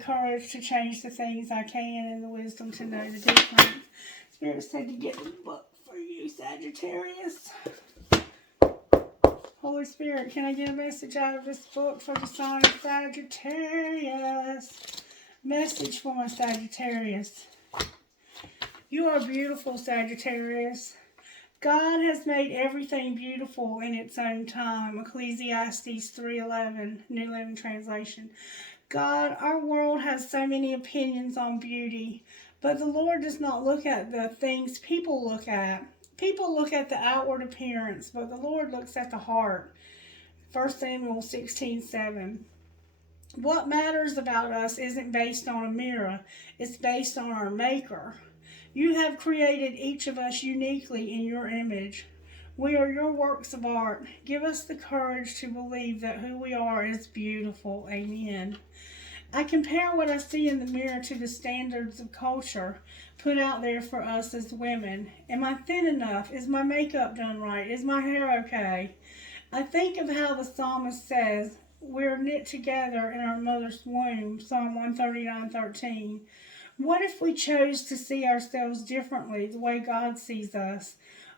courage to change the things I can and the wisdom to know the difference. Spirit said to get this book for you, Sagittarius. Holy Spirit, can I get a message out of this book for the sign of Sagittarius? Message for my Sagittarius. You are beautiful, Sagittarius. God has made everything beautiful in its own time. Ecclesiastes 3:11, New Living Translation. God, our world has so many opinions on beauty, but the Lord does not look at the things people look at. People look at the outward appearance, but the Lord looks at the heart. 1 Samuel 16:7. What matters about us isn't based on a mirror. It's based on our Maker. You have created each of us uniquely in your image. We are your works of art. Give us the courage to believe that who we are is beautiful. Amen. I compare what I see in the mirror to the standards of culture put out there for us as women. Am I thin enough? Is my makeup done right? Is my hair okay? I think of how the psalmist says, we're knit together in our mother's womb, Psalm 139:13. What if we chose to see ourselves differently, the way God sees us?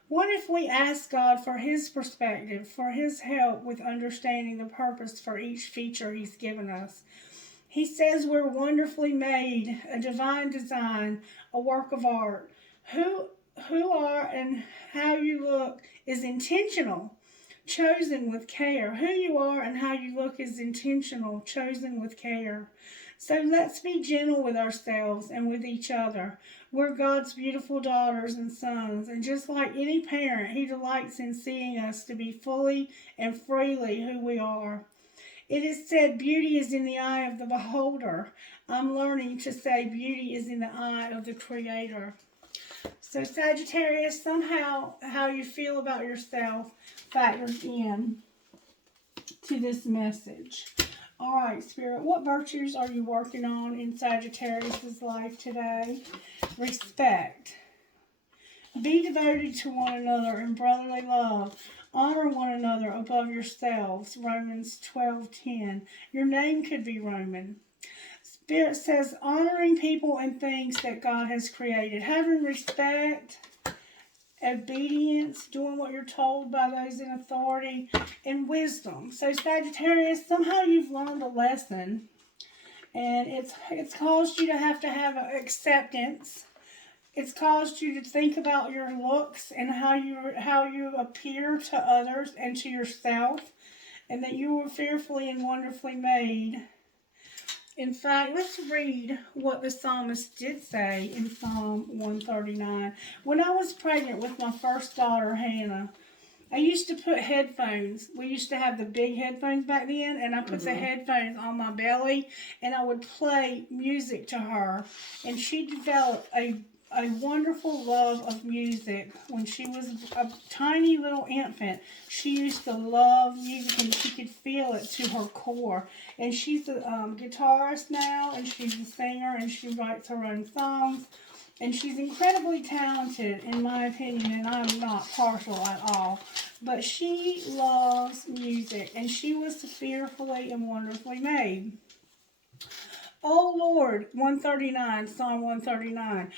What if we asked God for His perspective, for His help with understanding the purpose for each feature He's given us? He says we're wonderfully made, a divine design, a work of art. Who are and how you look is intentional, chosen with care. Who you are and how you look is intentional, chosen with care. So let's be gentle with ourselves and with each other. We're God's beautiful daughters and sons, and just like any parent, He delights in seeing us to be fully and freely who we are. It is said beauty is in the eye of the beholder. I'm learning to say beauty is in the eye of the Creator. So Sagittarius, somehow how you feel about yourself factors in to this message. All right, Spirit, what virtues are you working on in Sagittarius' life today? Respect. Be devoted to one another in brotherly love. Honor one another above yourselves, Romans 12:10. Your name could be Roman. Spirit says honoring people and things that God has created. Having respect, obedience, doing what you're told by those in authority, and wisdom. So Sagittarius, somehow you've learned a lesson, and it's caused you to have acceptance. It's caused you to think about your looks and how you appear to others and to yourself, and that you were fearfully and wonderfully made. In fact, let's read what the psalmist did say in Psalm 139. When I was pregnant with my first daughter, Hannah, I used to put headphones. We used to have the big headphones back then, and I put the headphones on my belly, and I would play music to her. And she developed a wonderful love of music. When she was a tiny little infant, she used to love music, and she could feel it to her core. And she's a guitarist now, and she's a singer, and she writes her own songs. And she's incredibly talented, in my opinion, and I'm not partial at all. But she loves music, and she was fearfully and wonderfully made. Oh Lord, 139, Psalm 139.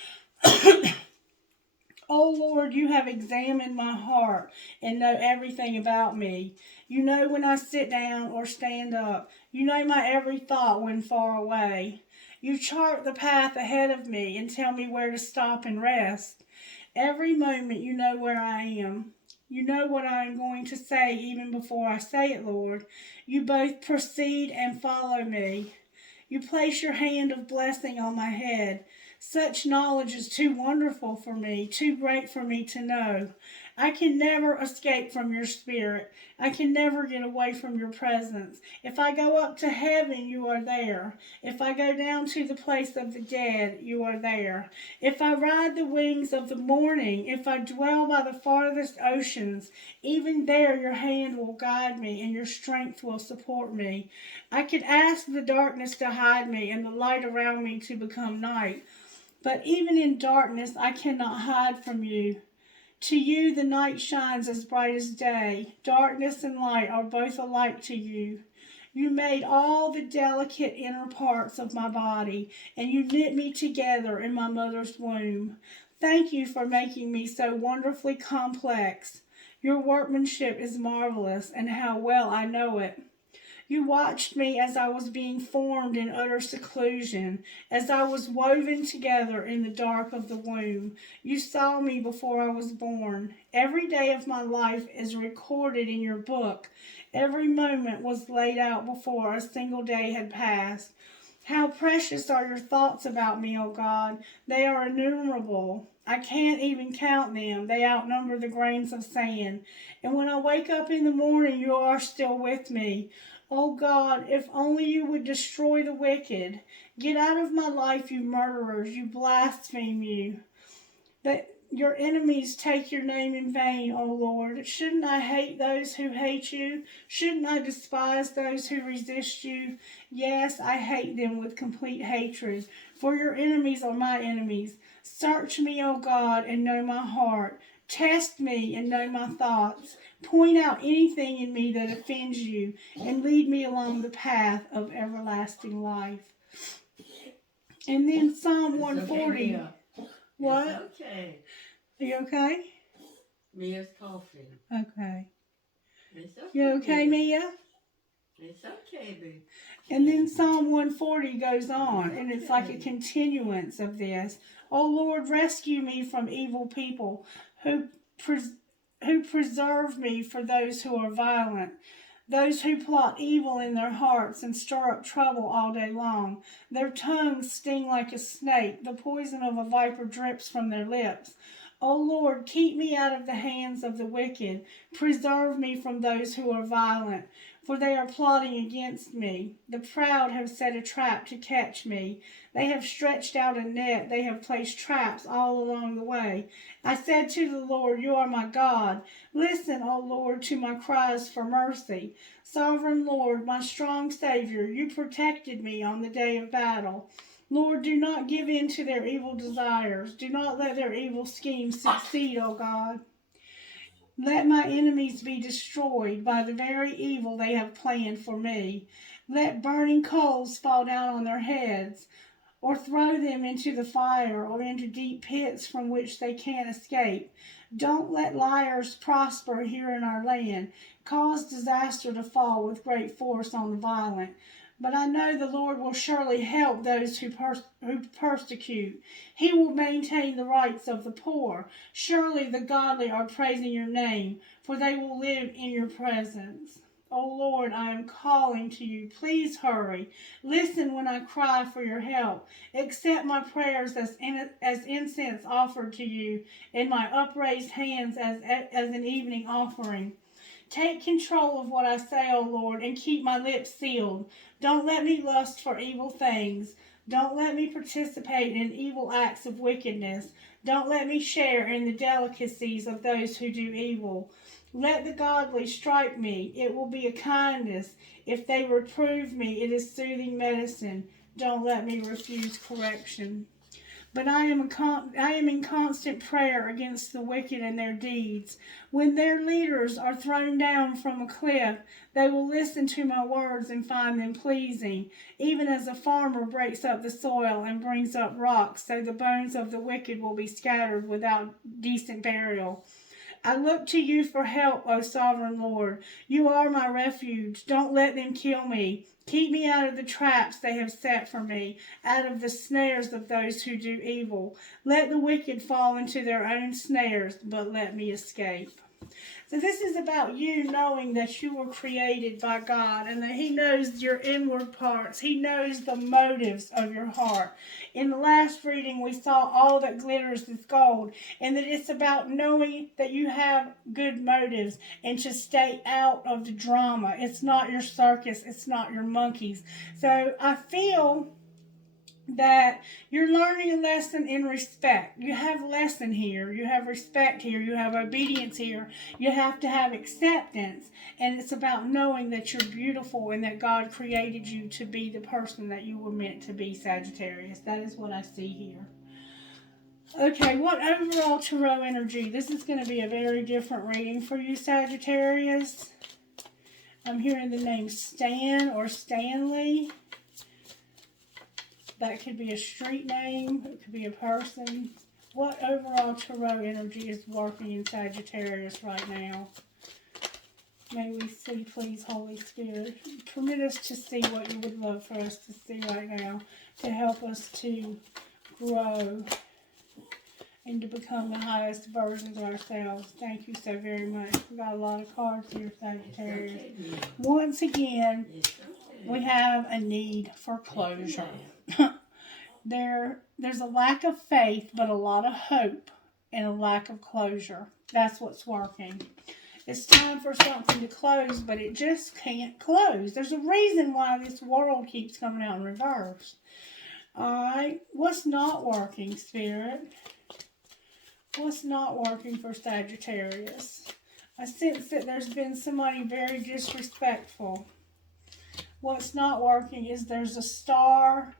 Oh Lord, you have examined my heart and know everything about me. You know when I sit down or stand up. You know my every thought when far away. You chart the path ahead of me and tell me where to stop and rest. Every moment you know where I am. You know what I am going to say even before I say it, Lord. You both precede and follow me. You place your hand of blessing on my head. Such knowledge is too wonderful for me, too great for me to know. I can never escape from your spirit. I can never get away from your presence. If I go up to heaven, you are there. If I go down to the place of the dead, you are there. If I ride the wings of the morning, if I dwell by the farthest oceans, even there your hand will guide me and your strength will support me. I could ask the darkness to hide me and the light around me to become night. But even in darkness, I cannot hide from you. To you, the night shines as bright as day. Darkness and light are both alike to you. You made all the delicate inner parts of my body, and you knit me together in my mother's womb. Thank you for making me so wonderfully complex. Your workmanship is marvelous, and how well I know it. You watched me as I was being formed in utter seclusion, as I was woven together in the dark of the womb. You saw me before I was born. Every day of my life is recorded in your book. Every moment was laid out before a single day had passed. How precious are your thoughts about me, O God. They are innumerable. I can't even count them. They outnumber the grains of sand. And when I wake up in the morning, you are still with me. Oh God, if only you would destroy the wicked. Get out of my life, you murderers, you blaspheme you. That your enemies take your name in vain, O Lord. Shouldn't I hate those who hate you? Shouldn't I despise those who resist you? Yes, I hate them with complete hatred, for your enemies are my enemies. Search me, O God, and know my heart. Test me and know my thoughts. Point out anything in me that offends you, and lead me along the path of everlasting life. And then Psalm 140. What? It's okay. Are you okay? Mia's coughing. Okay. It's okay. You okay, Mia? It's okay, baby. And then Psalm 140 goes on, and it's like a continuance of this. Oh Lord, rescue me from evil people who preserve me for those who are violent, those who plot evil in their hearts and stir up trouble all day long. Their tongues sting like a snake. The poison of a viper drips from their lips. O Lord, keep me out of the hands of the wicked. Preserve me from those who are violent, for they are plotting against me. The proud have set a trap to catch me. They have stretched out a net. They have placed traps all along the way. I said to the Lord, you are my God. Listen, O Lord, to my cries for mercy. Sovereign Lord, my strong Savior, you protected me on the day of battle. Lord, do not give in to their evil desires. Do not let their evil schemes succeed, O God. Let my enemies be destroyed by the very evil they have planned for me. Let burning coals fall down on their heads, or throw them into the fire, or into deep pits from which they can't escape. Don't let liars prosper here in our land. Cause disaster to fall with great force on the violent. But I know the Lord will surely help those who persecute. He will maintain the rights of the poor. Surely the godly are praising your name, for they will live in your presence. O Lord, I am calling to you. Please hurry. Listen when I cry for your help. Accept my prayers as incense offered to you, and my upraised hands as an evening offering. Take control of what I say, O Lord, and keep my lips sealed. Don't let me lust for evil things. Don't let me participate in evil acts of wickedness. Don't let me share in the delicacies of those who do evil. Let the godly strike me. It will be a kindness. If they reprove me, it is soothing medicine. Don't let me refuse correction. But I am in constant prayer against the wicked and their deeds. When their leaders are thrown down from a cliff, they will listen to my words and find them pleasing, even as a farmer breaks up the soil and brings up rocks, so the bones of the wicked will be scattered without decent burial. I look to you for help, O sovereign Lord. You are my refuge. Don't let them kill me. Keep me out of the traps they have set for me, out of the snares of those who do evil. Let the wicked fall into their own snares, but let me escape. So this is about you knowing that you were created by God and that He knows your inward parts. He knows the motives of your heart. In the last reading, we saw all that glitters is gold, and that it's about knowing that you have good motives and to stay out of the drama. It's not your circus. It's not your monkeys. So I feel that you're learning a lesson in respect. You have lesson here. You have respect here. You have obedience here. You have to have acceptance. And it's about knowing that you're beautiful and that God created you to be the person that you were meant to be, Sagittarius. That is what I see here. Okay, what overall tarot energy? This is going to be a very different reading for you, Sagittarius. I'm hearing the name Stan or Stanley. That could be a street name. It could be a person. What overall tarot energy is working in Sagittarius right now? May we see, please, Holy Spirit. Permit us to see what you would love for us to see right now to help us to grow and to become the highest versions of ourselves. Thank you so very much. We got a lot of cards here, Sagittarius. Once again, we have a need for closure. There's a lack of faith, but a lot of hope and a lack of closure. That's what's working. It's time for something to close, but it just can't close. There's a reason why this world keeps coming out in reverse. Alright, what's not working, Spirit? What's not working for Sagittarius? I sense that there's been somebody very disrespectful. What's not working is there's a star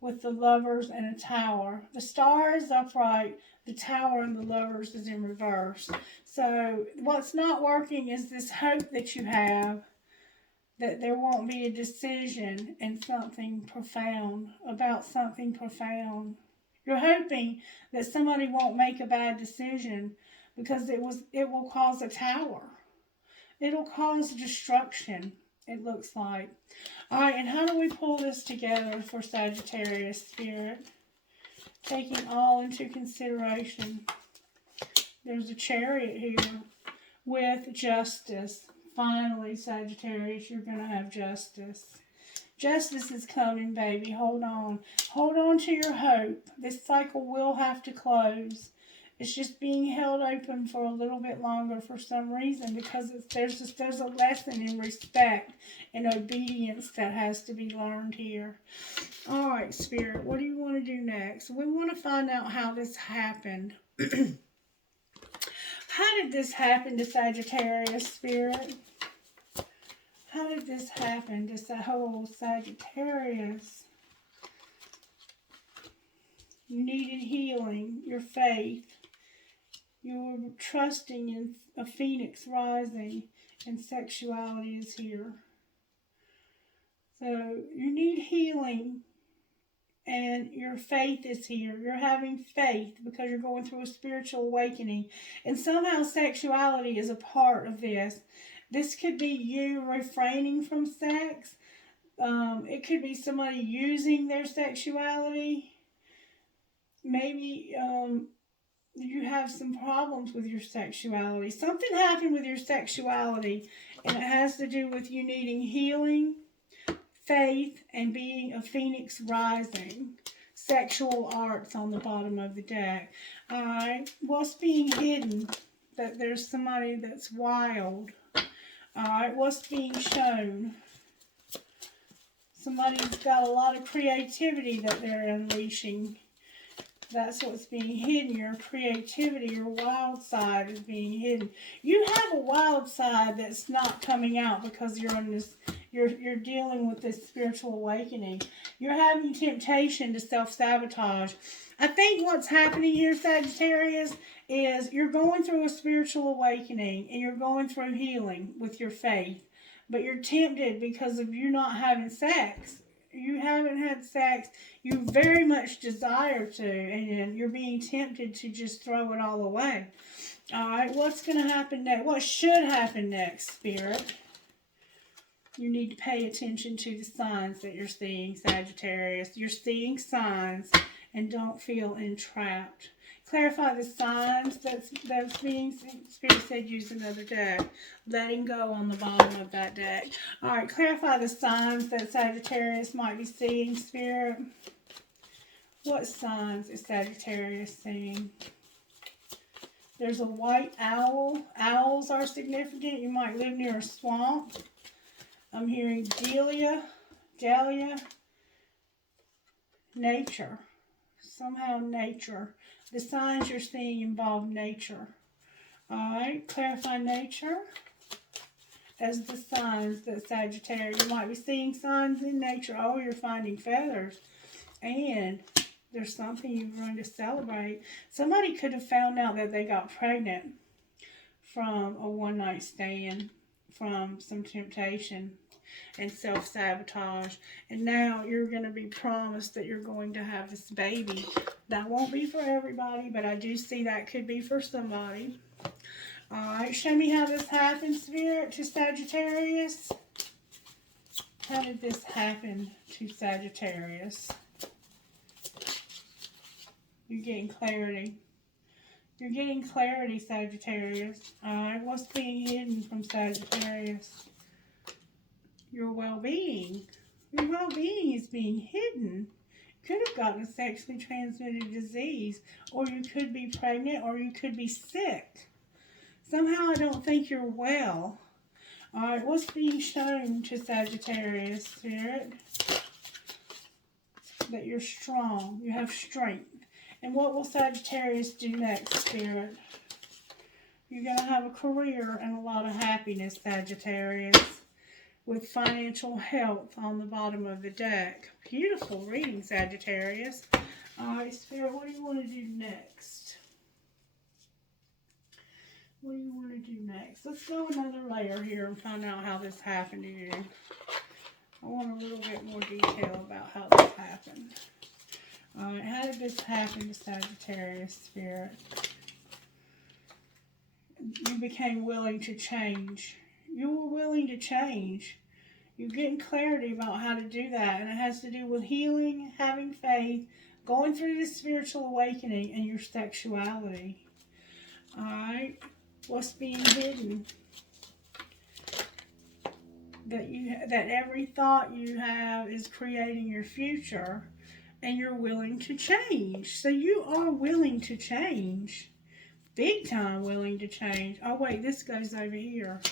with the lovers and a tower. The star is upright, the tower and the lovers is in reverse. So what's not working is this hope that you have that there won't be a decision and something profound, about something profound. You're hoping that somebody won't make a bad decision because it will cause a tower. It'll cause destruction, it looks like. Alright, and how do we pull this together for Sagittarius, Spirit? Taking all into consideration. There's a Chariot here with justice. Finally, Sagittarius, you're going to have justice. Justice is coming, baby. Hold on. Hold on to your hope. This cycle will have to close. It's just being held open for a little bit longer for some reason because there's a lesson in respect and obedience that has to be learned here. All right, Spirit, what do you want to do next? We want to find out how this happened. How did this happen to Sagittarius, Spirit? How did this happen to the whole Sagittarius? You needed healing, your faith. You were trusting in a phoenix rising, and sexuality is here. So you need healing, and your faith is here. You're having faith because you're going through a spiritual awakening. And somehow sexuality is a part of this. This could be you refraining from sex. It could be somebody using their sexuality. Maybe you have some problems with your sexuality. Something happened with your sexuality, and it has to do with you needing healing, faith, and being a phoenix rising. Sexual arts on the bottom of the deck. Alright, what's being hidden? That there's somebody that's wild. Alright, what's being shown? Somebody's got a lot of creativity that they're unleashing. That's what's being hidden. Your creativity, your wild side is being hidden. You have a wild side that's not coming out because you're on this. You're dealing with this spiritual awakening. You're having temptation to self-sabotage. I think what's happening here, Sagittarius, is you're going through a spiritual awakening and you're going through healing with your faith. But you're tempted because of you not having sex. You haven't had sex. You very much desire to, and you're being tempted to just throw it all away. Alright, what's going to happen next? What should happen next, Spirit? You need to pay attention to the signs that you're seeing, Sagittarius. You're seeing signs, and don't feel entrapped. Clarify the signs that's being, Spirit said use another deck. Letting go on the bottom of that deck. Alright, clarify the signs that Sagittarius might be seeing, Spirit. What signs is Sagittarius seeing? There's a white owl. Owls are significant. You might live near a swamp. I'm hearing dahlia, nature. Somehow nature. The signs you're seeing involve nature. Alright, clarify nature as the signs that Sagittarius. You might be seeing signs in nature. Oh, you're finding feathers. And there's something you're going to celebrate. Somebody could have found out that they got pregnant from a one-night stand, from some temptation and self-sabotage. And now you're going to be promised that you're going to have this baby. That won't be for everybody, but I do see that could be for somebody. Alright, show me how this happened, Spirit, to Sagittarius. How did this happen to Sagittarius? You're getting clarity. You're getting clarity, Sagittarius. Alright, what's being hidden from Sagittarius? Your well-being. Your well-being is being hidden. You could have gotten a sexually transmitted disease, or you could be pregnant, or you could be sick. Somehow I don't think you're well. Alright, what's being shown to Sagittarius, Spirit? That you're strong. You have strength. And what will Sagittarius do next, Spirit? You're going to have a career and a lot of happiness, Sagittarius, with financial health on the bottom of the deck. Beautiful reading, Sagittarius. Alright, Spirit, what do you want to do next? What do you want to do next? Let's go another layer here and find out how this happened to you. I want a little bit more detail about how this happened. Alright, how did this happen to Sagittarius, Spirit? You became willing to change. You were willing to change. You're getting clarity about how to do that. And it has to do with healing, having faith, going through this spiritual awakening, and your sexuality. Alright, what's being hidden? That every thought you have is creating your future. And you're willing to change. So you are willing to change. Big time willing to change. Oh wait, this goes over here.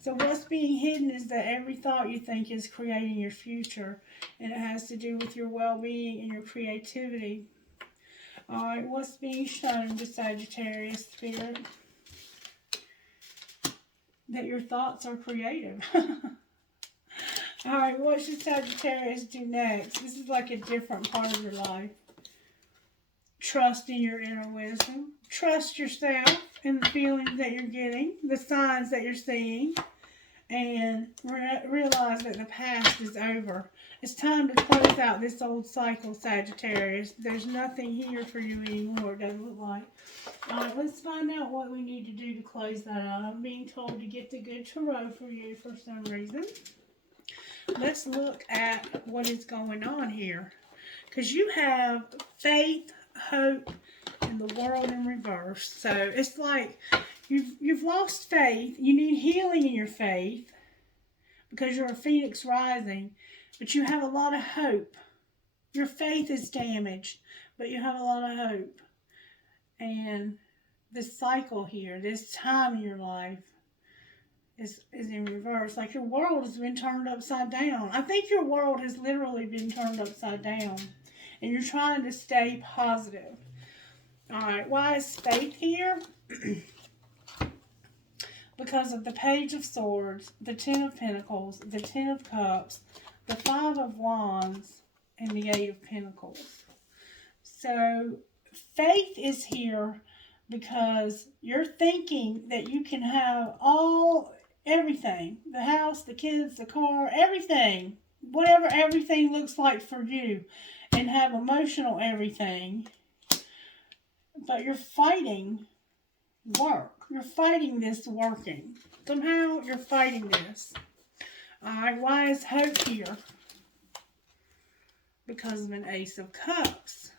So what's being hidden is that every thought you think is creating your future. And it has to do with your well-being and your creativity. Alright, what's being shown to Sagittarius, Spirit? That your thoughts are creative. Alright, what should Sagittarius do next? This is like a different part of your life. Trust in your inner wisdom. Trust yourself and the feelings that you're getting, the signs that you're seeing, and realize that the past is over. It's time to close out this old cycle, Sagittarius. There's nothing here for you anymore, it doesn't look like. Alright, let's find out what we need to do to close that out. I'm being told to get the good tarot for you for some reason. Let's look at what is going on here. Because you have faith, hope, and the world in reverse. So it's like you've lost faith. You need healing in your faith because you're a phoenix rising. But you have a lot of hope. Your faith is damaged, but you have a lot of hope. And this cycle here, this time in your life, is in reverse. Like your world has been turned upside down. I think your world has literally been turned upside down. And you're trying to stay positive. Alright, why is faith here? Because of the Page of Swords, the Ten of Pentacles, the Ten of Cups, the Five of Wands, and the Eight of Pentacles. So, faith is here because you're thinking that you can have everything. The house, the kids, the car, everything. Whatever everything looks like for you. And have emotional everything. But you're fighting work. You're fighting this working. Somehow you're fighting this. Alright, why is hope here? Because of an Ace of Cups.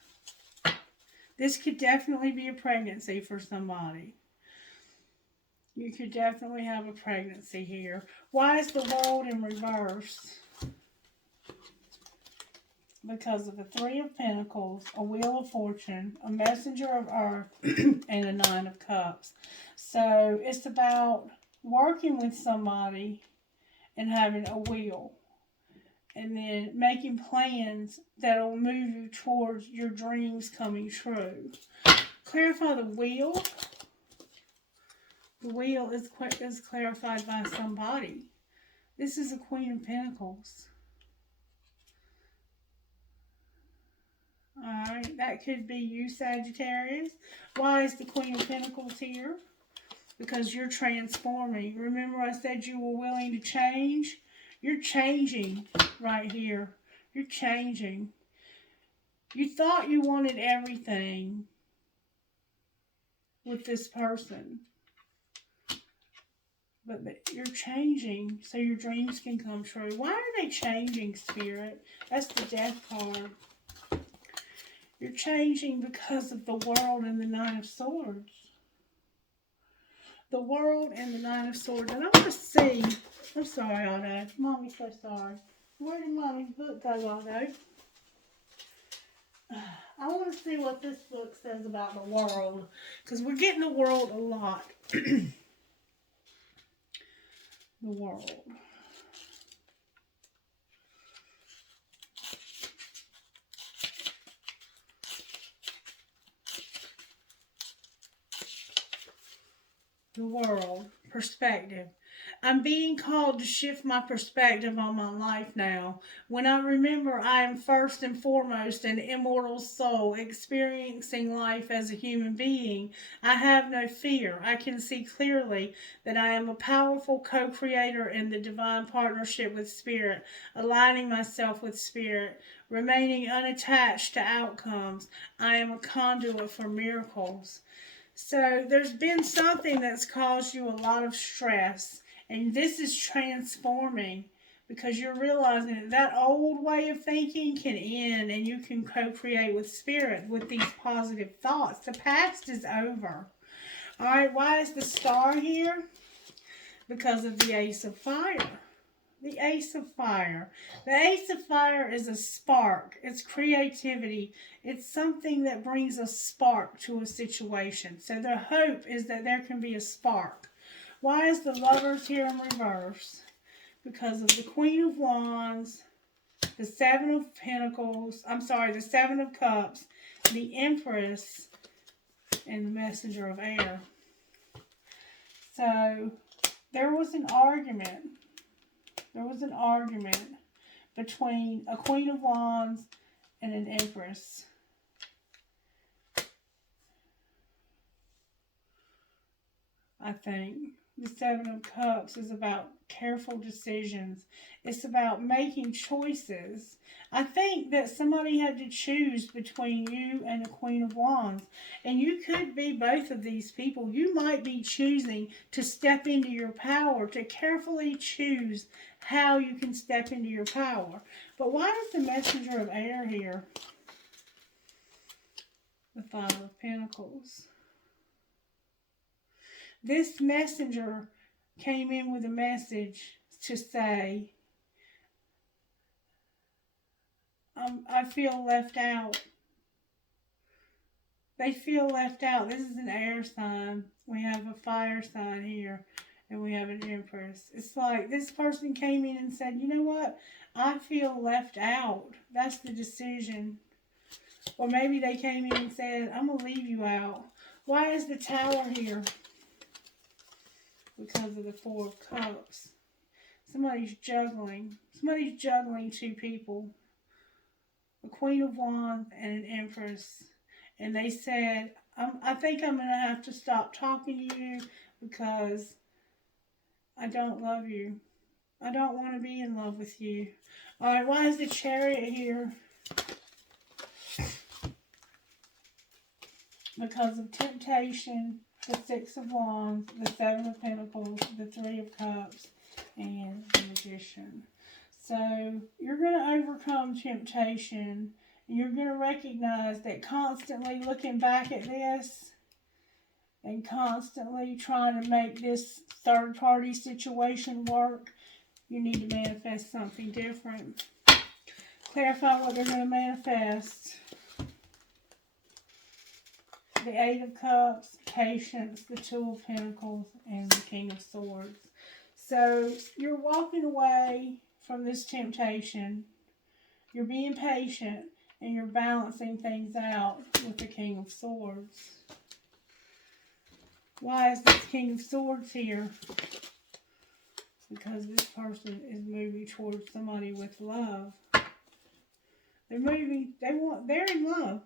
This could definitely be a pregnancy for somebody. You could definitely have a pregnancy here. Why is the world in reverse? Because of the Three of Pentacles, a Wheel of Fortune, a Messenger of Earth, and a Nine of Cups. So it's about working with somebody and having a wheel. And then making plans that will move you towards your dreams coming true. Clarify the wheel. The wheel is clarified by somebody. This is a Queen of Pentacles. Alright, that could be you, Sagittarius. Why is the Queen of Pentacles here? because you're transforming. Remember I said you were willing to change? You're changing right here. You're changing. You thought you wanted everything with this person. But you're changing so your dreams can come true. Why are they changing, Spirit? That's the Death card. You're changing because of the World and the Nine of Swords. The World and the Nine of Swords. And I want to see. I'm sorry, Otto. Mommy's so sorry. Where did Mommy's book go, Otto? I want to see what this book says about the world. Because we're getting the world a lot. The world. The world. Perspective. I'm being called to shift my perspective on my life now. When I remember I am first and foremost an immortal soul experiencing life as a human being, I have no fear. I can see clearly that I am a powerful co-creator in the divine partnership with Spirit, aligning myself with Spirit, remaining unattached to outcomes. I am a conduit for miracles. So there's been something that's caused you a lot of stress, and this is transforming because you're realizing that that old way of thinking can end and you can co-create with Spirit with these positive thoughts. The past is over. All right, why is the star here? Because of the Ace of Fire. The Ace of Fire. The Ace of Fire is a spark. It's creativity. It's something that brings a spark to a situation. So the hope is that there can be a spark. Why is the Lovers here in reverse? Because of the Queen of Wands, the Seven of Pentacles, the Seven of Cups, the Empress, and the Messenger of Air. So there was an argument. There was an argument between a Queen of Wands and an Empress. I think the Seven of Cups is about careful decisions. It's about making choices. I think that somebody had to choose between you and a Queen of Wands. And you could be both of these people. You might be choosing to step into your power, to carefully choose how you can step into your power. But why is the Messenger of Air here? The Five of Pentacles. This messenger came in with a message to say, I feel left out. They feel left out. This is an air sign. We have a fire sign here. And we have an Empress. It's like this person came in and said, you know what? I feel left out. That's the decision. Or maybe they came in and said, I'm going to leave you out. Why is the Tower here? Because of the Four of Cups. Somebody's juggling. Somebody's juggling two people. A Queen of Wands and an Empress. And they said, I think I'm going to have to stop talking to you because I don't love you. I don't want to be in love with you. Alright, why is the Chariot here? Because of temptation, the Six of Wands, the Seven of Pentacles, the Three of Cups, and the Magician. So, you're going to overcome temptation. You're going to recognize that constantly looking back at this and constantly trying to make this third-party situation work, you need to manifest something different. Clarify what they're going to manifest. The Eight of Cups, Patience, the Two of Pentacles, and the King of Swords. So, you're walking away from this temptation. You're being patient, and you're balancing things out with the King of Swords. Why is this King of Swords here? Because this person is moving towards somebody with love. They're moving, they're in love.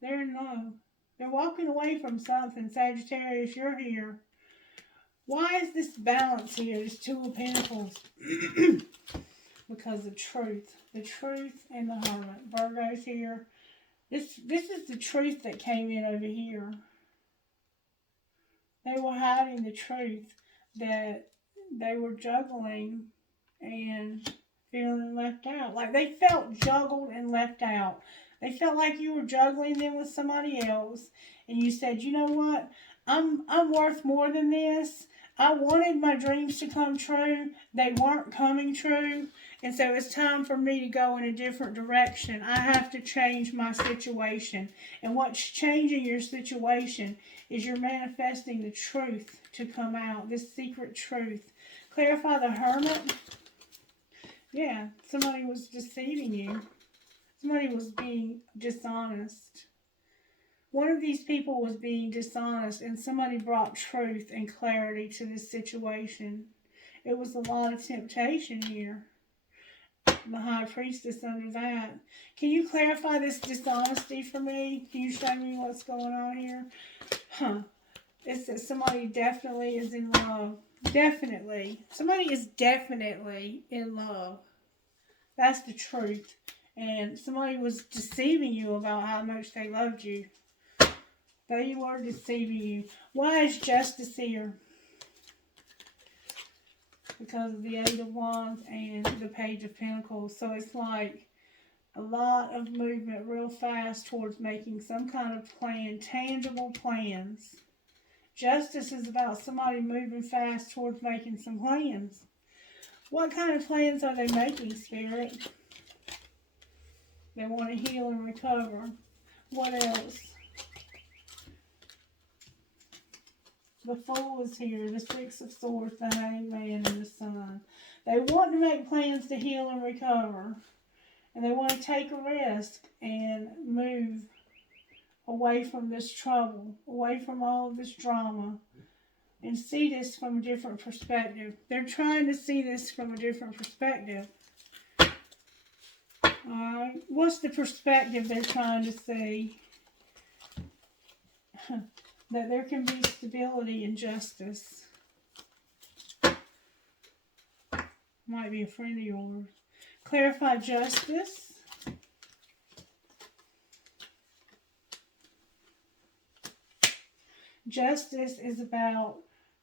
They're in love. They're walking away from something. Sagittarius, you're here. Why is this balance here? This Two of Pentacles. Because of truth. The truth and the Hermit. Virgo's here. This is the truth that came in over here. They were hiding the truth that they were juggling and feeling left out. Like they felt juggled and left out. They felt like you were juggling them with somebody else. And you said, you know what? I'm worth more than this. I wanted my dreams to come true. They weren't coming true. And so it's time for me to go in a different direction. I have to change my situation. And what's changing your situation is you're manifesting the truth to come out. This secret truth. Clarify the Hermit. Yeah, somebody was deceiving you. Somebody was being dishonest. One of these people was being dishonest, and somebody brought truth and clarity to this situation. It was a lot of temptation here. The High Priestess under that. Can you clarify this dishonesty for me? Can you show me what's going on here? It's that somebody definitely is in love. Definitely. Somebody is definitely in love. That's the truth. And somebody was deceiving you about how much they loved you. They were deceiving you. Why is justice here? Because of the Eight of Wands and the Page of Pentacles. So it's like a lot of movement real fast towards making some kind of plan, tangible plans. Justice is about somebody moving fast towards making some plans. What kind of plans are they making, Spirit? They want to heal and recover. What else? The Fool is here, the Six of Swords, the Hangman, and the Sun. They want to make plans to heal and recover. And they want to take a risk and move away from this trouble, away from all of this drama, and see this from a different perspective. They're trying to see this from a different perspective. Alright, what's the perspective they're trying to see? That there can be stability and justice. Might be a friend of yours. Clarify justice. Justice is about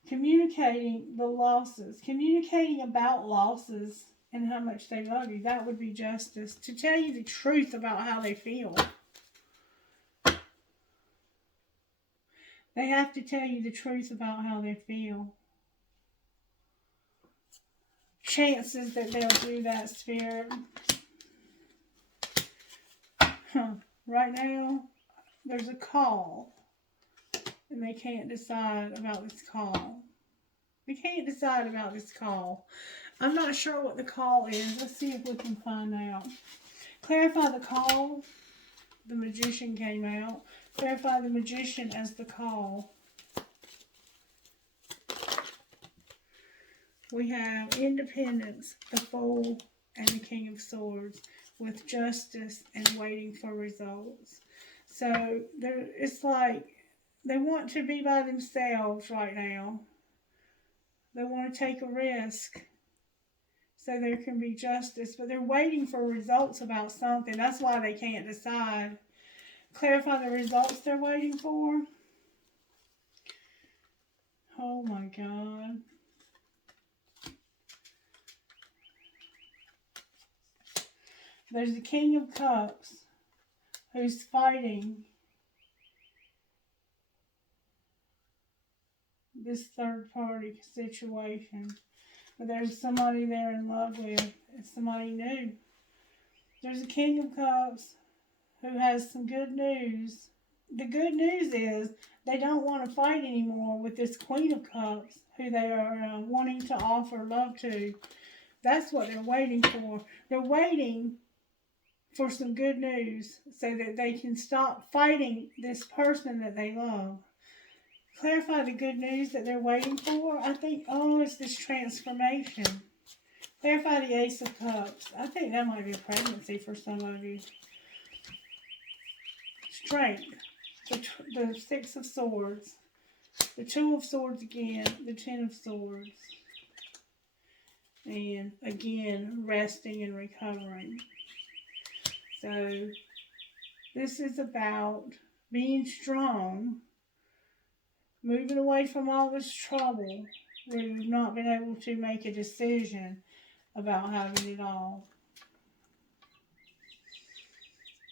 communicating the losses. Communicating about losses and how much they love you. That would be justice. To tell you the truth about how they feel. They have to tell you the truth about how they feel. Chances that they'll do that, Spirit. Right now, there's a call. And they can't decide about this call. They can't decide about this call. I'm not sure what the call is. Let's see if we can find out. Clarify the call. The Magician came out. Clarify the Magician as the call. We have Independence, the Fool, and the King of Swords, with justice and waiting for results. So it's like they want to be by themselves right now. They want to take a risk so there can be justice, but they're waiting for results about something. That's why they can't decide. Clarify the results they're waiting for. Oh my God. There's the King of Cups who's fighting this third party situation. But there's somebody they're in love with. It's somebody new. There's a King of Cups who has some good news. The good news is they don't want to fight anymore with this Queen of Cups who they are wanting to offer love to. That's what they're waiting for. They're waiting for some good news so that they can stop fighting this person that they love. Clarify the good news that they're waiting for. I think, it's this transformation. Clarify the Ace of Cups. I think that might be a pregnancy for some of you. Strength. the Six of Swords, the Two of Swords again, the Ten of Swords, and again, resting and recovering. So this is about being strong, moving away from all this trouble where you've not been able to make a decision about having it all.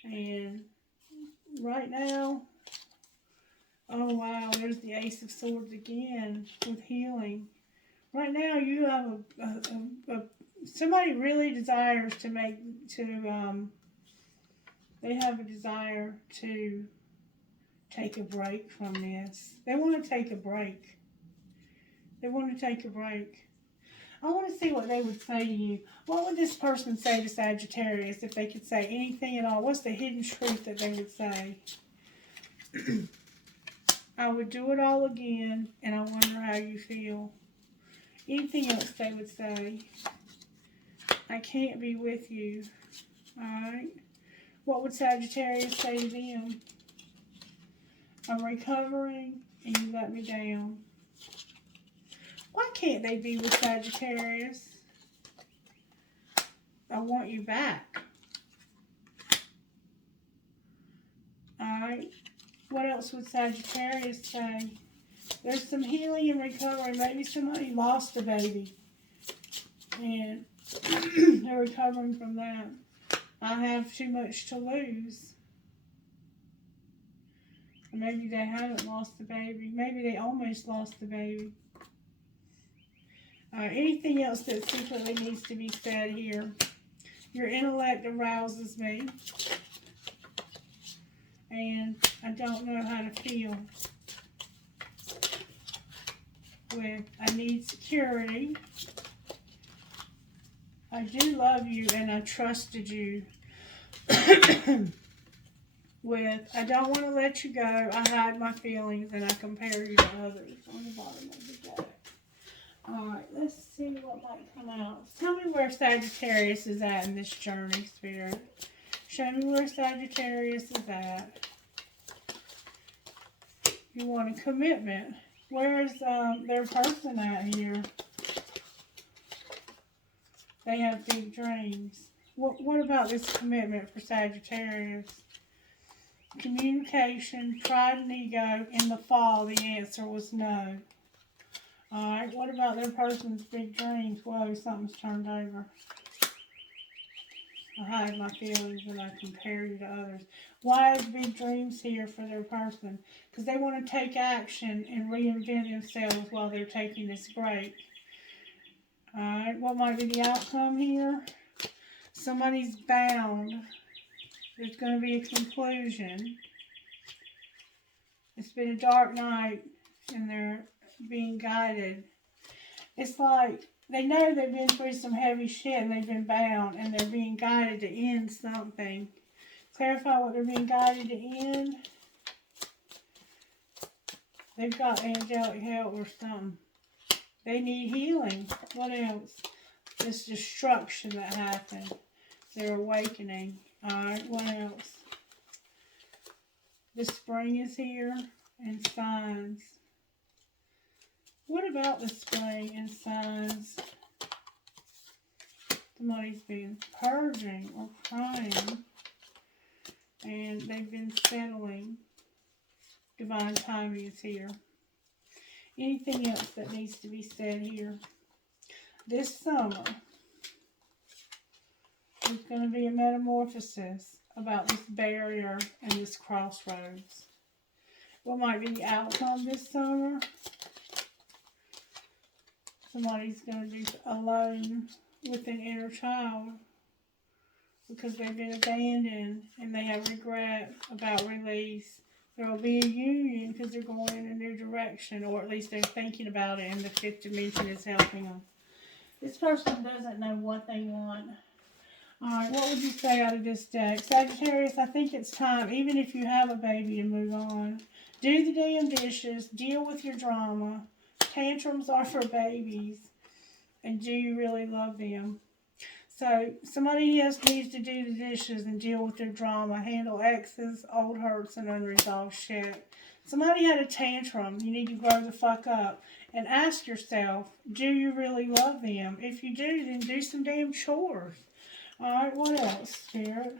And right now, oh wow, there's the Ace of Swords again with healing. Right now you have somebody really desires to they have a desire to take a break from this. They want to take a break. They want to take a break. I want to see what they would say to you. What would this person say to Sagittarius if they could say anything at all? What's the hidden truth that they would say? I would do it all again, and I wonder how you feel. Anything else they would say? I can't be with you. Alright? What would Sagittarius say to them? I'm recovering, and you let me down. Why can't they be with Sagittarius? I want you back. Alright. What else would Sagittarius say? There's some healing and recovery. Maybe somebody lost a baby. And they're recovering from that. I have too much to lose. Or maybe they haven't lost the baby. Maybe they almost lost the baby. Anything else that secretly needs to be said here? Your intellect arouses me. And I don't know how to feel. I need security. I do love you and I trusted you. I don't want to let you go. I hide my feelings and I compare you to others on the bottom of the deck. Alright, let's see what might come out. Tell me where Sagittarius is at in this journey, Spirit. Show me where Sagittarius is at. You want a commitment. Where's their person at here? They have big dreams. What about this commitment for Sagittarius? Communication, pride and ego. In the fall, the answer was no. Alright, what about their person's big dreams? Whoa, something's turned over. I hide my feelings and I compare you to others. Why is big dreams here for their person? Because they want to take action and reinvent themselves while they're taking this break. Alright, what might be the outcome here? Somebody's bound. There's going to be a conclusion. It's been a dark night and they're being guided. It's like they know they've been through some heavy shit and they've been bound and they're being guided to end something. Clarify what they're being guided to end. They've got angelic help or something. They need healing. What else? This destruction that happened. They're awakening. Alright, what else? The spring is here and signs. What about the spring and signs? Somebody's been purging or crying. And they've been settling. Divine timing is here. Anything else that needs to be said here? This summer, there's going to be a metamorphosis about this barrier and this crossroads. What might be the outcome this summer? Somebody's going to be alone with an inner child because they've been abandoned and they have regret about release. There will be a union because they're going in a new direction, or at least they're thinking about it and the fifth dimension is helping them. This person doesn't know what they want. Alright, what would you say out of this deck? Sagittarius, I think it's time, even if you have a baby, to move on. Do the damn dishes. Deal with your drama. Tantrums are for babies. And do you really love them? So somebody needs to do the dishes and deal with their drama, handle exes, old hurts, and unresolved shit. Somebody had a tantrum. You need to grow the fuck up and ask yourself, do you really love them? If you do, then do some damn chores. Alright, what else, Spirit?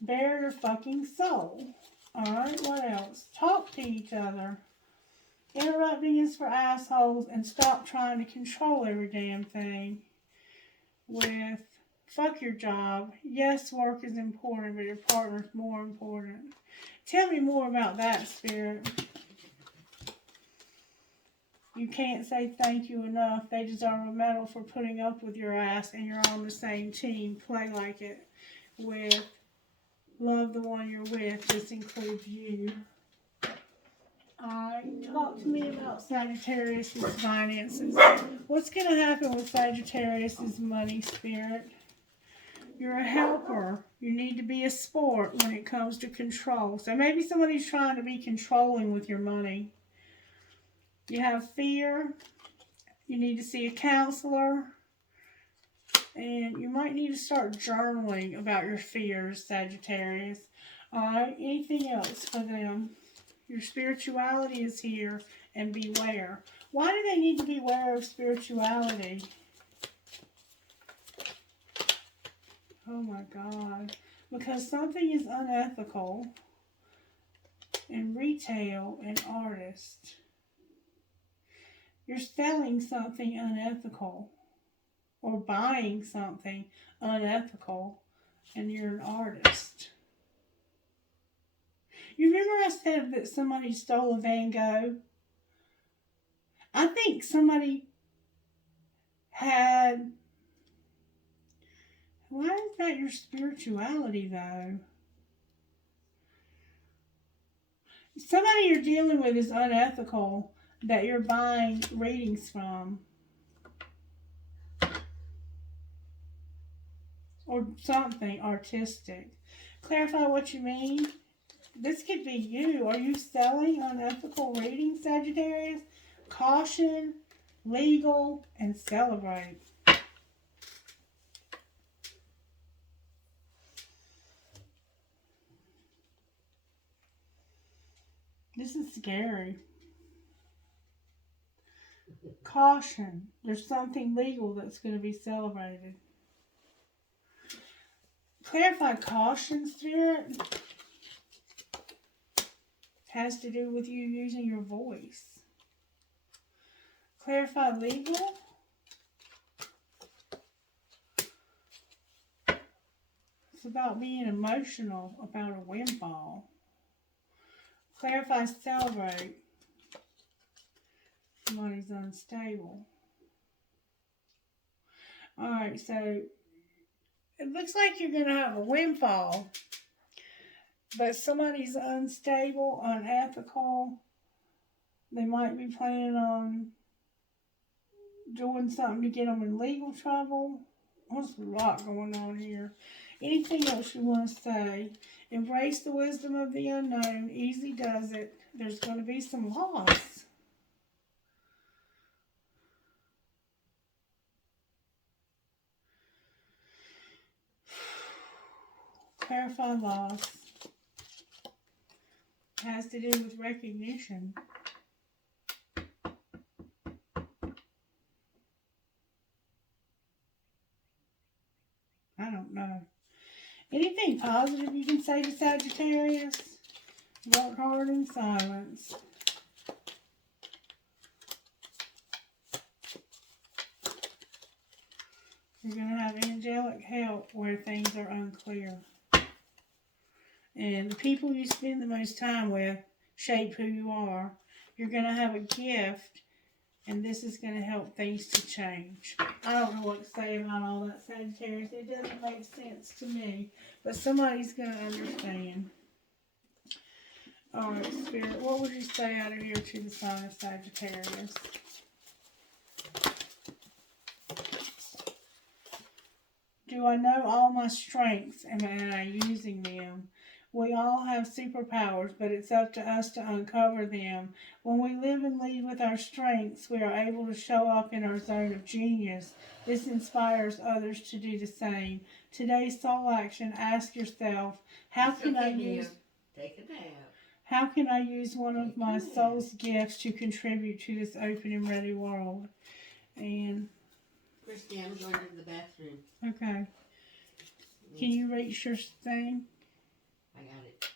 Bare your fucking soul. Alright, what else? Talk to each other. Interrupting is for assholes, and stop trying to control every damn thing. With fuck your job. Yes, work is important, but your partner's more important. Tell me more about that, Spirit. You can't say thank you enough. They deserve a medal for putting up with your ass, and you're on the same team. Play like it. With love the one you're with. This includes you. Talk to me about Sagittarius' finances. What's going to happen with Sagittarius' money, Spirit? You're a helper. You need to be a sport when it comes to control. So maybe somebody's trying to be controlling with your money. You have fear. You need to see a counselor. And you might need to start journaling about your fears, Sagittarius. Anything else for them? Your spirituality is here, and beware. Why do they need to beware of spirituality? Oh my God. Because something is unethical in retail and artist. You're selling something unethical or buying something unethical, and you're an artist. You remember I said that somebody stole a Van Gogh? I think somebody had... Why is that your spirituality, though? Somebody you're dealing with is unethical that you're buying readings from. Or something artistic. Clarify what you mean. This could be you. Are you selling unethical readings, Sagittarius? Caution, legal, and celebrate. This is scary. Caution. There's something legal that's going to be celebrated. Clarify caution, Spirit. Has to do with you using your voice. Clarify legal. It's about being emotional about a windfall. Clarify celebrate. Somebody's unstable. Alright, so it looks like you're going to have a windfall. But somebody's unstable, unethical. They might be planning on doing something to get them in legal trouble. There's a lot going on here. Anything else you want to say? Embrace the wisdom of the unknown. Easy does it. There's going to be some loss. Clarify loss. Has to do with recognition. I don't know. Anything positive you can say to Sagittarius? Work hard in silence. You're going to have angelic help where things are unclear. And the people you spend the most time with shape who you are. You're going to have a gift, and this is going to help things to change. I don't know what to say about all that, Sagittarius. It doesn't make sense to me, but somebody's going to understand. All right, Spirit, what would you say out of here to the sign of Sagittarius? Do I know all my strengths, and am I using them? We all have superpowers, but it's up to us to uncover them. When we live and lead with our strengths, we are able to show up in our zone of genius. This inspires others to do the same. Today's soul action, ask yourself, how can I use... Take a nap. How can I use one of my soul's gifts to contribute to this open and ready world? And Christie, I'm going to the bathroom. okay. Can you reach your thing? I got it.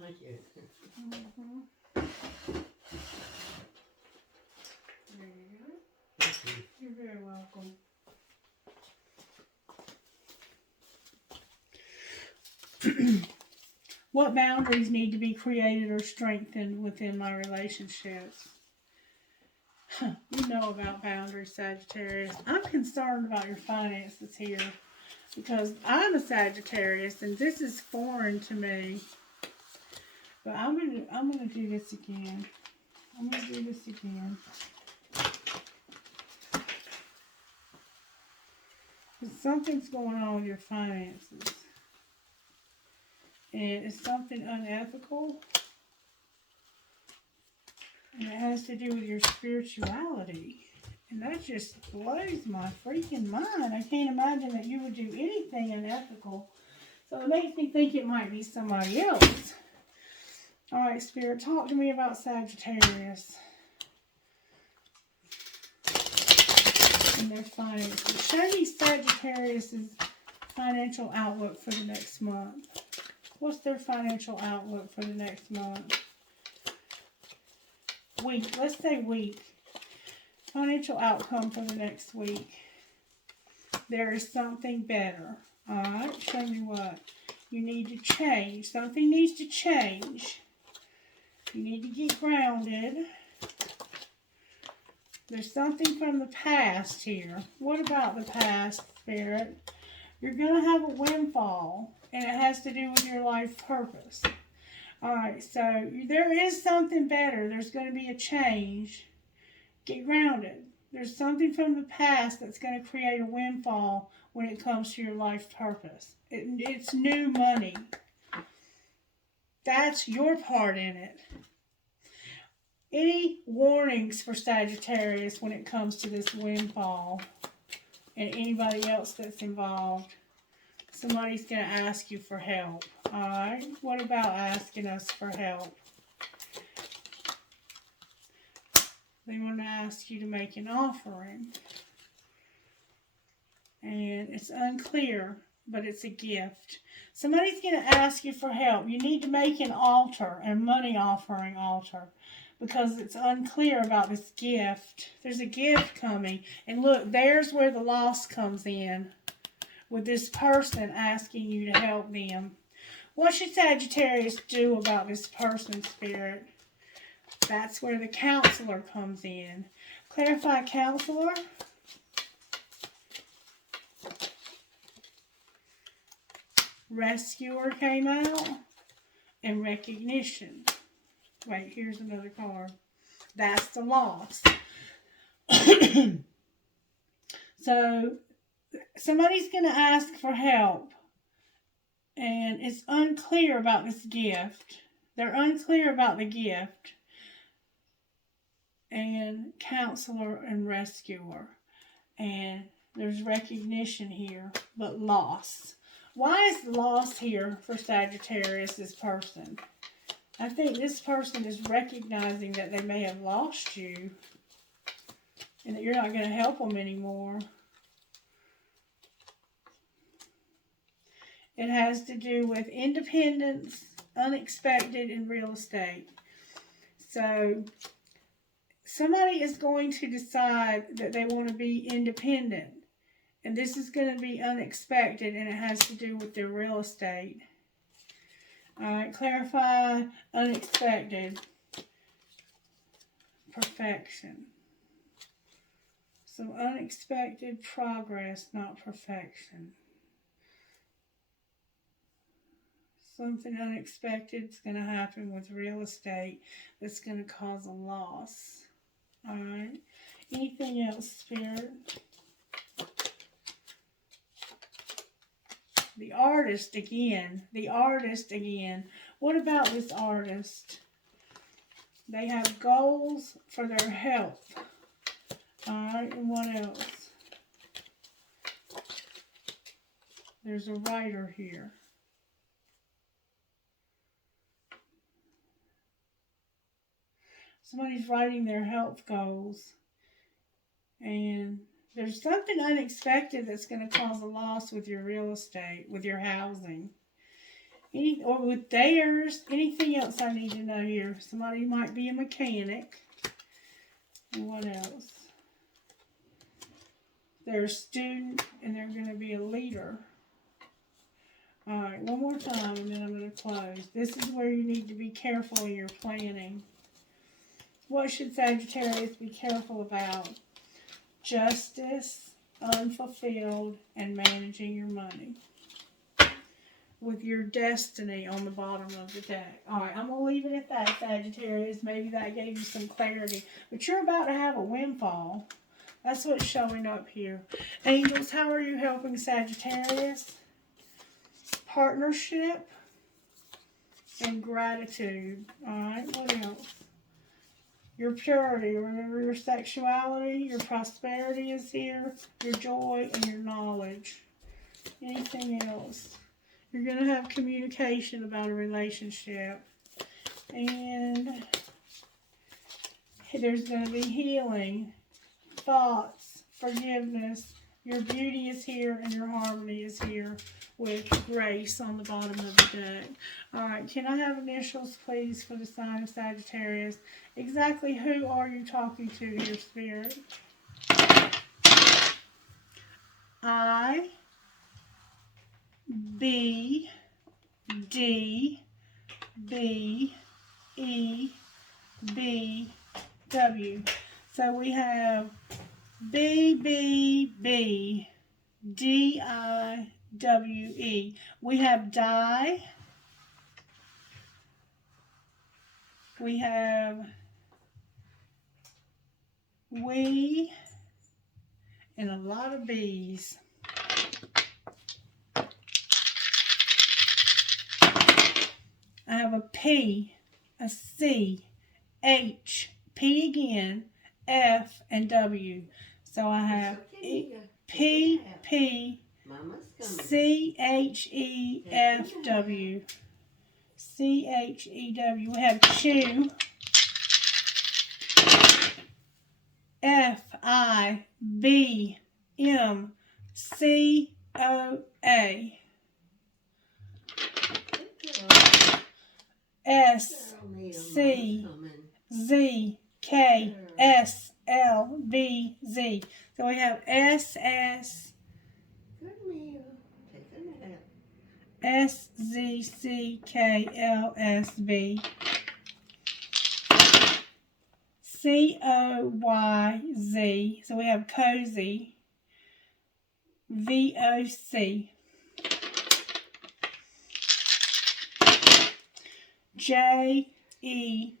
Thank you. Mm-hmm. There you go. Thank you. You're very welcome. What boundaries need to be created or strengthened within my relationships? You know about boundaries, Sagittarius. I'm concerned about your finances here because I'm a Sagittarius and this is foreign to me. But I'm gonna do this again. I'm gonna do this again. Something's going on with your finances. And it's something unethical. And it has to do with your spirituality. And that just blows my freaking mind. I can't imagine that you would do anything unethical. So it makes me think it might be somebody else. Alright, Spirit, talk to me about Sagittarius. And their finances. Show me Sagittarius' financial outlook for the next month. What's their financial outlook for the next month? Week. Let's say week. Financial outcome for the next week. There is something better. Alright, show me what. You need to change. Something needs to change. You need to get grounded. There's something from the past here. What about the past, Spirit? You're going to have a windfall, and it has to do with your life purpose. Alright, so there is something better. There's going to be a change. Get grounded. There's something from the past that's going to create a windfall when it comes to your life purpose. It's new money. That's your part in it. Any warnings for Sagittarius when it comes to this windfall and anybody else that's involved? Somebody's going to ask you for help. Alright? What about asking us for help? They want to ask you to make an offering. And it's unclear, but it's a gift. Somebody's going to ask you for help. You need to make an altar, a money offering altar. Because it's unclear about this gift. There's a gift coming. And look, there's where the loss comes in. With this person asking you to help them. What should Sagittarius do about this person, Spirit? That's where the counselor comes in. Clarify counselor. Rescuer came out. And recognition. Wait, here's another card. That's the loss. So, somebody's going to ask for help. And it's unclear about this gift. They're unclear about the gift. And counselor and rescuer. And there's recognition here, but loss. Why is loss here for Sagittarius, this person? I think this person is recognizing that they may have lost you and that you're not going to help them anymore. It has to do with independence, unexpected, and real estate. So, somebody is going to decide that they want to be independent. And this is going to be unexpected, and it has to do with their real estate. Alright, clarify unexpected. Perfection. So unexpected progress, not perfection. Something unexpected is going to happen with real estate that's going to cause a loss. Alright. Anything else, Spirit? The artist again. The artist again. What about this artist? They have goals for their health. Alright, and what else? There's a writer here. Somebody's writing their health goals. And there's something unexpected that's going to cause a loss with your real estate, with your housing. Or with theirs. Anything else I need to know here? Somebody might be a mechanic. And what else? They're a student and they're going to be a leader. Alright, one more time and then I'm going to close. This is where you need to be careful in your planning. What should Sagittarius be careful about? Justice, unfulfilled, and managing your money. With your destiny on the bottom of the deck. Alright, I'm going to leave it at that, Sagittarius. Maybe that gave you some clarity. But you're about to have a windfall. That's what's showing up here. Angels, how are you helping Sagittarius? Partnership and gratitude. Alright, what else? Your purity. Remember your sexuality, your prosperity is here, your joy, and your knowledge. Anything else? You're going to have communication about a relationship. And there's going to be healing, thoughts, forgiveness. Your beauty is here and your harmony is here with grace on the bottom of the deck. Alright, can I have initials, please, for the sign of Sagittarius? Exactly who are you talking to, your spirit? I, B, D, B, E, B, W. So we have B, B, B, D, I, W, E. We have die. We have we, and a lot of B's. I have a P, a C, H, P again, F, and W. So I have P, P, C, H, E, F, W. C, H, E, W. We have Chew, F, I, B, M, C, O, A. S, C, Z, K, S, L, B, Z. So we have S, S, S, Z, C, K, L, S, B. C, O, Y, Z. So we have cozy. V, O, C. J, E,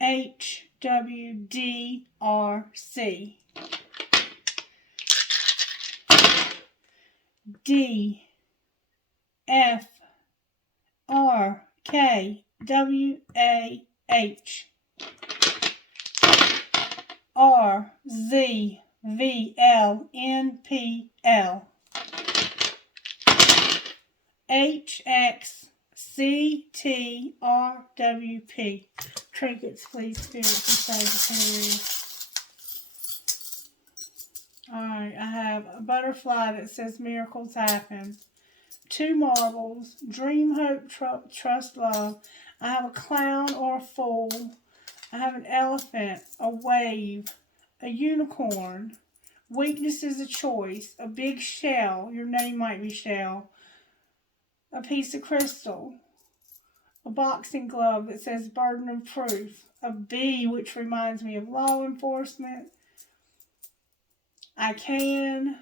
H, W, D, R, C. D, F, R, K, W, A, H. R, Z, V, L, N, P, L. H, X, C, T, R, W, P. Trinkets, please, spirits of Sagittarius. Alright, I have a butterfly that says miracles happen. 2 marbles, dream, hope, trust, love. I have a clown or a fool. I have an elephant, a wave, a unicorn. Weakness is a choice. A big shell, your name might be Shell. A piece of crystal. A boxing glove that says burden of proof. A bee, which reminds me of law enforcement. I can.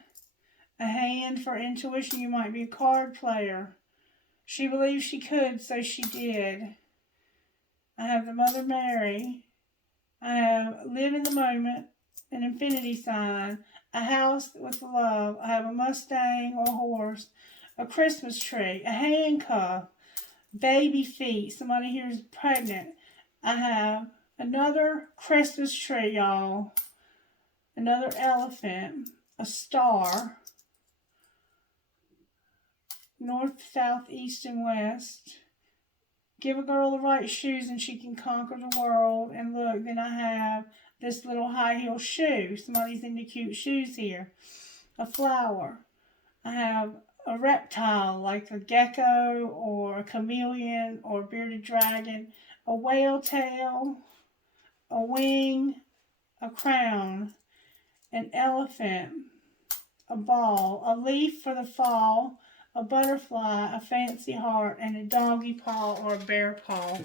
A hand for intuition, you might be a card player. She believed she could, so she did. I have the Mother Mary. I have live in the moment. an infinity sign, a house with love. I have a Mustang or a horse, a Christmas tree, a handcuff, baby feet. Somebody here is pregnant. I have another Christmas tree, y'all. Another elephant, a star, north, south, east, and west. Give a girl the right shoes and she can conquer the world. And look, then I have this little high heel shoe. Somebody's into cute shoes here. A flower. I have a reptile like a gecko or a chameleon or a bearded dragon. A whale tail. A wing. A crown. An elephant. A ball. A leaf for the fall. A butterfly, a fancy heart, and a doggy paw or a bear paw.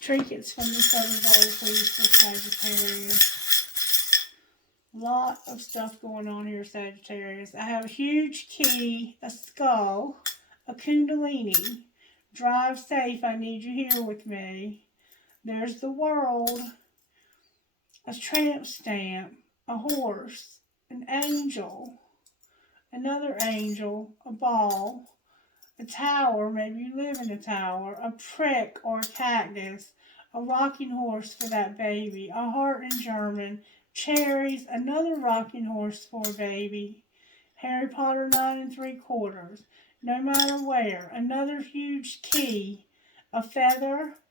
Trinkets from this other bowl, please, for Sagittarius. Lot of stuff going on here, Sagittarius. I have a huge key, a skull, a kundalini. Drive safe, I need you here with me. There's the world. A tramp stamp, a horse, an angel. Another angel, a ball, a tower, maybe you live in a tower, a prick or a cactus, a rocking horse for that baby, a heart in German, cherries, another rocking horse for a baby, Harry Potter 9 3/4, no matter where, another huge key, a feather,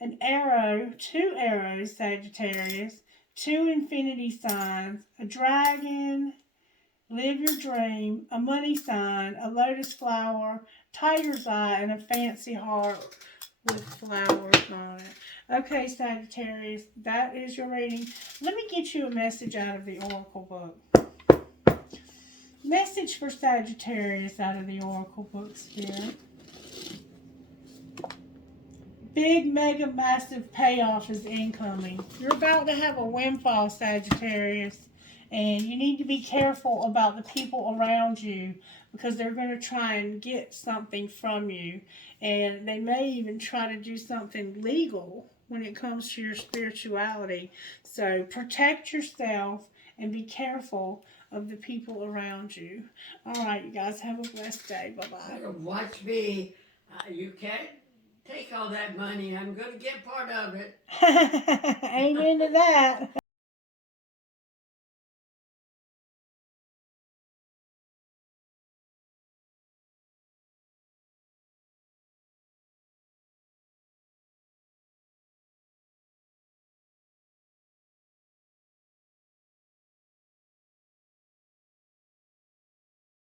an arrow, 2 arrows, Sagittarius, 2 infinity signs, a dragon, live your dream, a money sign, a lotus flower, tiger's eye, and a fancy heart with flowers on it. Okay, Sagittarius, that is your reading. Let me get you a message out of the Oracle book. Message for Sagittarius out of the Oracle book, Spirit. Big, mega, massive payoff is incoming. You're about to have a windfall, Sagittarius. And you need to be careful about the people around you because they're going to try and get something from you. And they may even try to do something legal when it comes to your spirituality. So protect yourself and be careful of the people around you. All right, you guys have a blessed day. Bye-bye. Watch me. You can't take all that money. I'm going to get part of it. Amen to that.